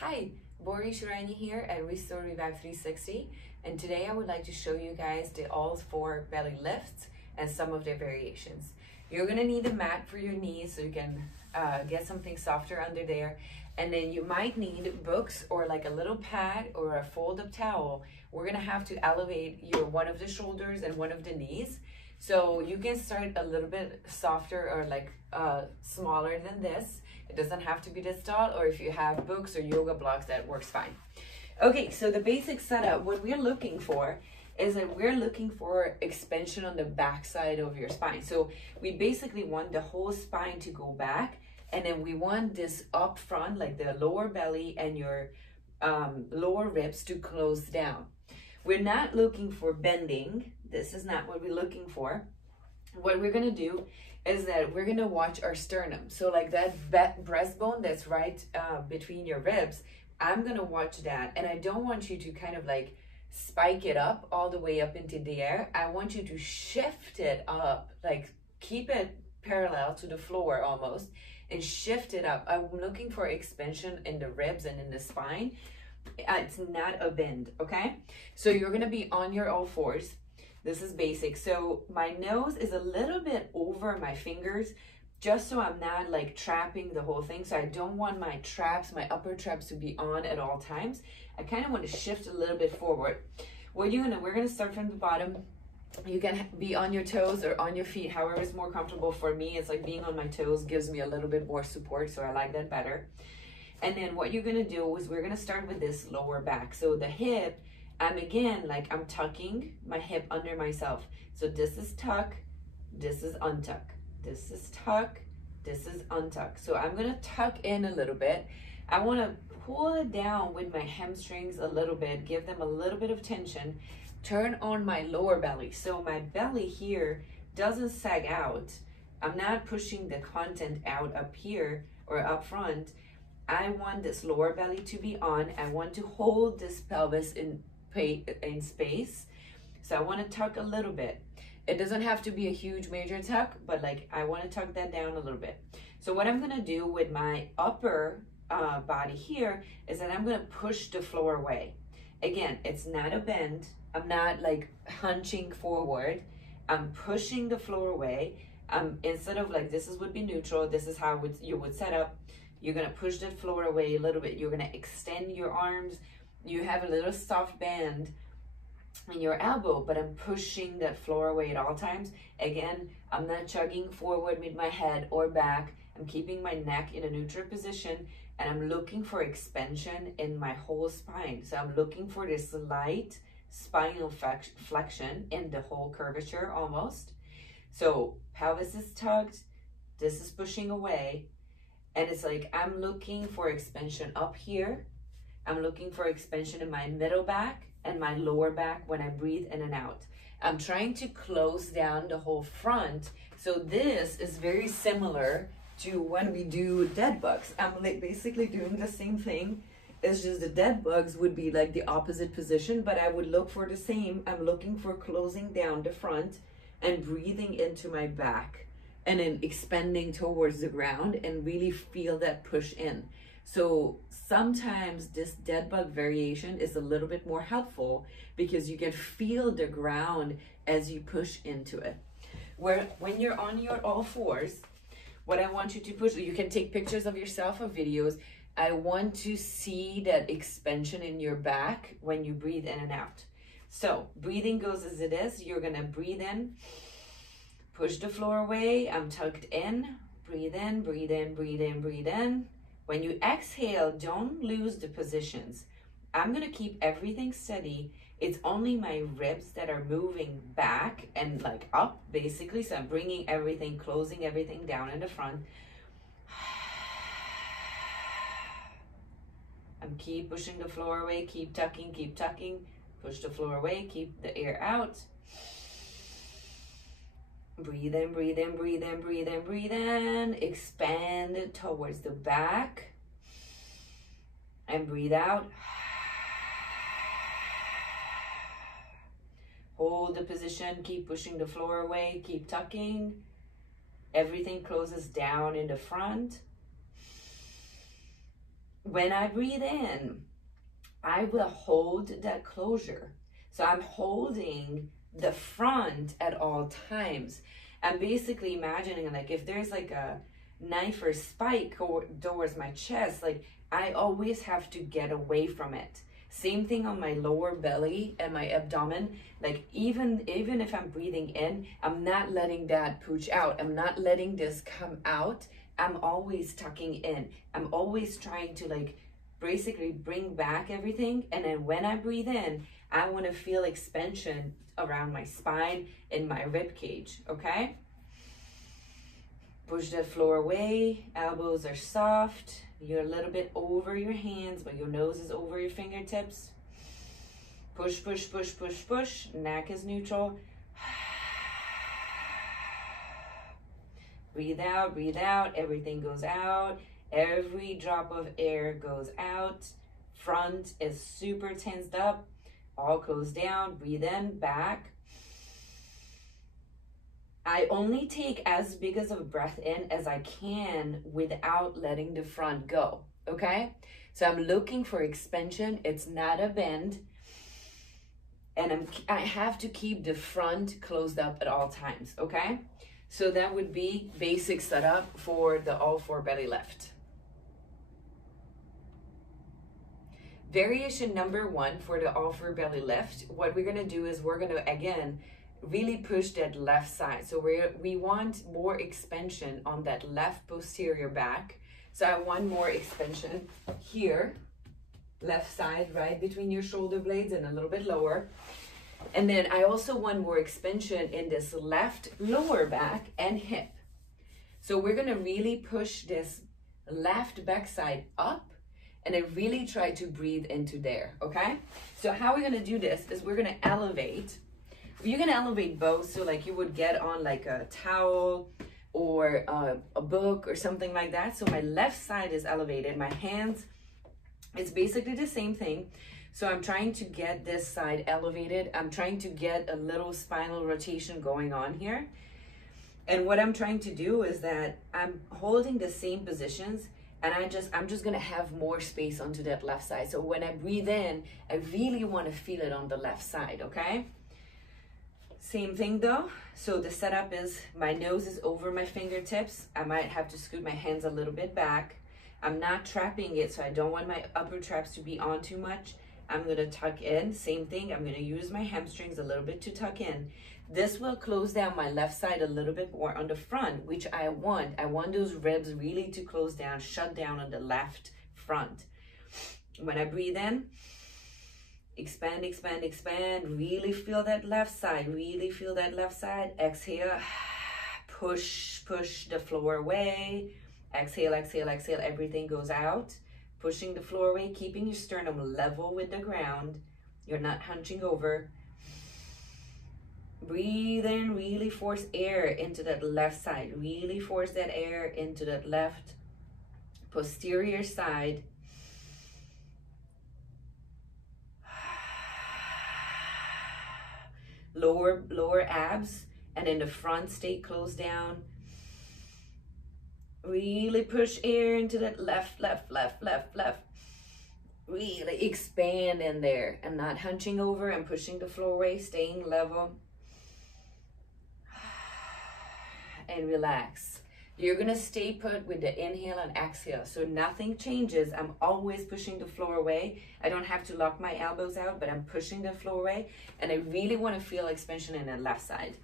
Hi, Bori Shirani here at Restore Revive 360, and today I would like to show you guys the all four belly lifts and some of their variations. You're gonna need a mat for your knees so you can get something softer under there, and then you might need books or like a little pad or a fold-up towel. We're gonna have to elevate one of the shoulders and one of the knees. So you can start a little bit softer or like smaller than this. It doesn't have to be this tall, or if you have books or yoga blocks, that works fine. Okay, so the basic setup, what we're looking for is that we're looking for expansion on the back side of your spine. So we basically want the whole spine to go back, and then we want this up front, like the lower belly and your lower ribs to close down. We're not looking for bending. This is not what we're looking for. What we're gonna do is that we're gonna watch our sternum. So like that breastbone that's right between your ribs, I'm gonna watch that. And I don't want you to kind of like spike it up all the way up into the air. I want you to shift it up, like keep it parallel to the floor almost, and shift it up. I'm looking for expansion in the ribs and in the spine. It's not a bend, okay? So you're gonna be on your all fours. This is basic. So my nose is a little bit over my fingers, just so I'm not like trapping the whole thing. So I don't want my traps, my upper traps, to be on at all times. I kind of want to shift a little bit forward. We're gonna start from the bottom. You can be on your toes or on your feet, however is more comfortable. For me, it's like being on my toes gives me a little bit more support, so I like that better. And then what you're gonna do is we're gonna start with this lower back. So the hip, I'm tucking my hip under myself. So this is tuck, this is untuck, this is tuck, this is untuck. So I'm gonna tuck in a little bit. I wanna pull it down with my hamstrings a little bit, give them a little bit of tension, turn on my lower belly. So my belly here doesn't sag out. I'm not pushing the content out up here or up front. I want this lower belly to be on. I want to hold this pelvis in space. So I want to tuck a little bit. It doesn't have to be a huge major tuck, but like I want to tuck that down a little bit. So what I'm going to do with my upper body here is that I'm going to push the floor away. Again, it's not a bend. I'm not like hunching forward. I'm pushing the floor away. Instead of like this would be neutral, this is how you would set up. You're going to push that floor away a little bit. You're going to extend your arms. You have a little soft band in your elbow, but I'm pushing that floor away at all times. Again, I'm not chugging forward with my head or back. I'm keeping my neck in a neutral position, and I'm looking for expansion in my whole spine. So I'm looking for this light spinal flexion in the whole curvature almost. So pelvis is tucked, this is pushing away, and it's like I'm looking for expansion up here. I'm looking for expansion in my middle back and my lower back when I breathe in and out. I'm trying to close down the whole front. So this is very similar to when we do dead bugs. I'm like basically doing the same thing. It's just the dead bugs would be like the opposite position, but I would look for the same. I'm looking for closing down the front and breathing into my back, and then expanding towards the ground and really feel that push in. So sometimes this dead bug variation is a little bit more helpful because you can feel the ground as you push into it. When you're on your all fours, what I want you to push, you can take pictures of yourself or videos. I want to see that expansion in your back when you breathe in and out. So breathing goes as it is. You're gonna breathe in, push the floor away. I'm tucked in, breathe in, breathe in, breathe in, breathe in. When you exhale, don't lose the positions. I'm gonna keep everything steady. It's only my ribs that are moving back and like up basically. So I'm bringing everything, closing everything down in the front. I'm keep pushing the floor away, keep tucking, push the floor away, keep the air out. Breathe in, breathe in, breathe in, breathe in, breathe in. Expand towards the back. And breathe out. Hold the position, keep pushing the floor away, keep tucking. Everything closes down in the front. When I breathe in, I will hold that closure. So I'm holding the front at all times. I'm basically imagining like if there's like a knife or spike towards my chest, like I always have to get away from it. Same thing on my lower belly and my abdomen. Like even if I'm breathing in, I'm not letting that push out. I'm not letting this come out. I'm always tucking in. I'm always trying to like basically bring back everything. And then when I breathe in, I want to feel expansion around my spine and my rib cage, okay? Push that floor away. Elbows are soft. You're a little bit over your hands, but your nose is over your fingertips. Push, push, push, push, push. Neck is neutral. Breathe out. Everything goes out. Every drop of air goes out. Front is super tensed up. All close down. Breathe in, back. I only take as big as a breath in as I can without letting the front go, okay? So I'm looking for expansion. It's not a bend. And I have to keep the front closed up at all times, okay? So that would be basic setup for the all four belly lift. Variation number 1 for the all four belly lift, what we're gonna do is we're gonna, again, really push that left side. So we want more expansion on that left posterior back. So I want more expansion here, left side, right between your shoulder blades and a little bit lower. And then I also want more expansion in this left lower back and hip. So we're gonna really push this left backside up and then really try to breathe into there, okay? So how we're gonna do this is we're gonna elevate. You can elevate both, so like you would get on like a towel or a book or something like that. So my left side is elevated, my hands, it's basically the same thing. So I'm trying to get this side elevated. I'm trying to get a little spinal rotation going on here. And what I'm trying to do is that I'm holding the same positions and I'm just gonna have more space onto that left side. So when I breathe in, I really wanna feel it on the left side, okay? Same thing though. So the setup is my nose is over my fingertips. I might have to scoot my hands a little bit back. I'm not trapping it, so I don't want my upper traps to be on too much. I'm gonna tuck in, same thing. I'm gonna use my hamstrings a little bit to tuck in. This will close down my left side a little bit more on the front, which I want. I want those ribs really to close down, shut down on the left front. When I breathe in, expand, expand, expand. Really feel that left side. Really feel that left side. Exhale. Push, push the floor away. Exhale, exhale, exhale. Everything goes out. Pushing the floor away, keeping your sternum level with the ground. You're not hunching over. Breathe in, really force air into that left side. Really force that air into that left posterior side. Lower abs, and in the front, stay closed down. Really push air into that left. Really expand in there. I'm not hunching over. I'm pushing the floor away, staying level. And relax. You're gonna stay put with the inhale and exhale. So nothing changes. I'm always pushing the floor away. I don't have to lock my elbows out, but I'm pushing the floor away. And I really wanna feel expansion in the left side.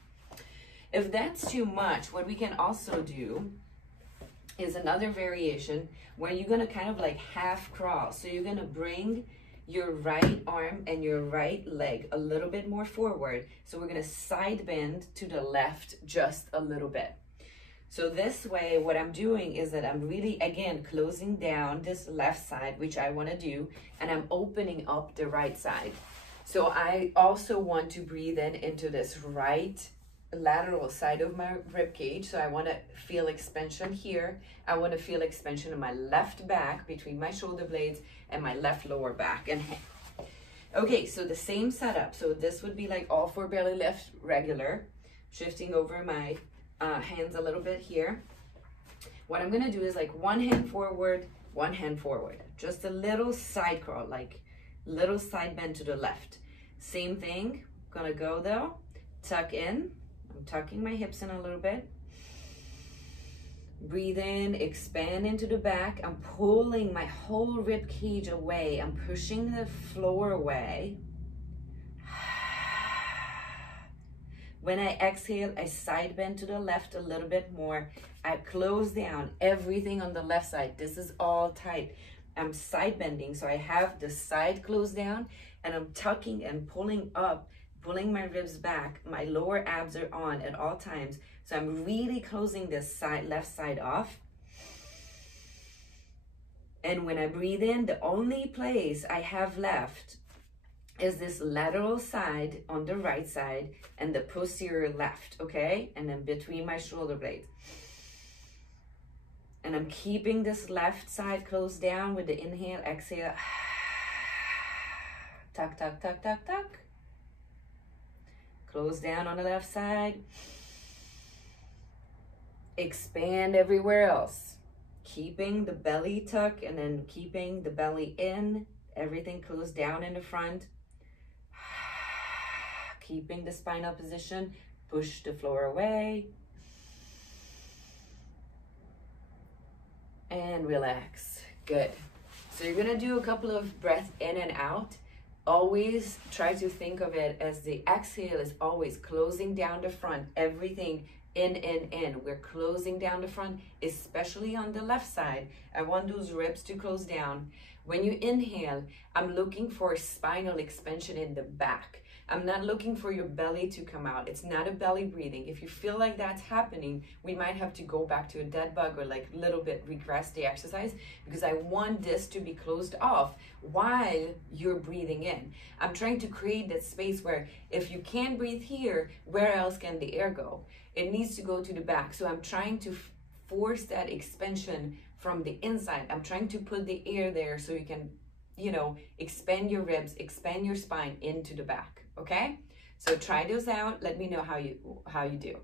If that's too much, what we can also do is another variation where you're gonna kind of like half crawl. So you're gonna bring your right arm and your right leg a little bit more forward. So we're gonna side bend to the left just a little bit. So this way, what I'm doing is that I'm really, again, closing down this left side, which I wanna do, and I'm opening up the right side. So I also want to breathe in into this right lateral side of my rib cage. So I wanna feel expansion here. I wanna feel expansion in my left back between my shoulder blades and my left lower back and hip. Okay, so the same setup. So this would be like all four belly lift regular, shifting over my hands a little bit here. What I'm gonna do is like one hand forward, one hand forward, just a little side crawl, like little side bend to the left. Same thing, gonna go though, tuck in. I'm tucking my hips in a little bit. Breathe in, expand into the back. I'm pulling my whole rib cage away. I'm pushing the floor away. When I exhale, I side bend to the left a little bit more. I close down everything on the left side. This is all tight. I'm side bending, so I have the side closed down, and I'm tucking and pulling up, pulling my ribs back. My lower abs are on at all times. So I'm really closing this side, left side off. And when I breathe in, the only place I have left is this lateral side on the right side and the posterior left, okay? And then between my shoulder blades. And I'm keeping this left side closed down with the inhale, exhale. Tuck, tuck, tuck, tuck, tuck. Close down on the left side. Expand everywhere else. Keeping the belly tuck and then keeping the belly in. Everything closed down in the front. Keeping the spinal position. Push the floor away. And relax. Good. So you're gonna do a couple of breaths in and out. Always try to think of it as the exhale is always closing down the front. Everything in. We're closing down the front, especially on the left side. I want those ribs to close down. When you inhale, I'm looking for spinal expansion in the back. I'm not looking for your belly to come out. It's not a belly breathing. If you feel like that's happening, we might have to go back to a dead bug or like a little bit regress the exercise, because I want this to be closed off while you're breathing in. I'm trying to create that space where if you can't breathe here, where else can the air go? It needs to go to the back. So I'm trying to force that expansion from the inside. I'm trying to put the air there so you can, you know, expand your ribs, expand your spine into the back. Okay? So try those out. Let me know how you do.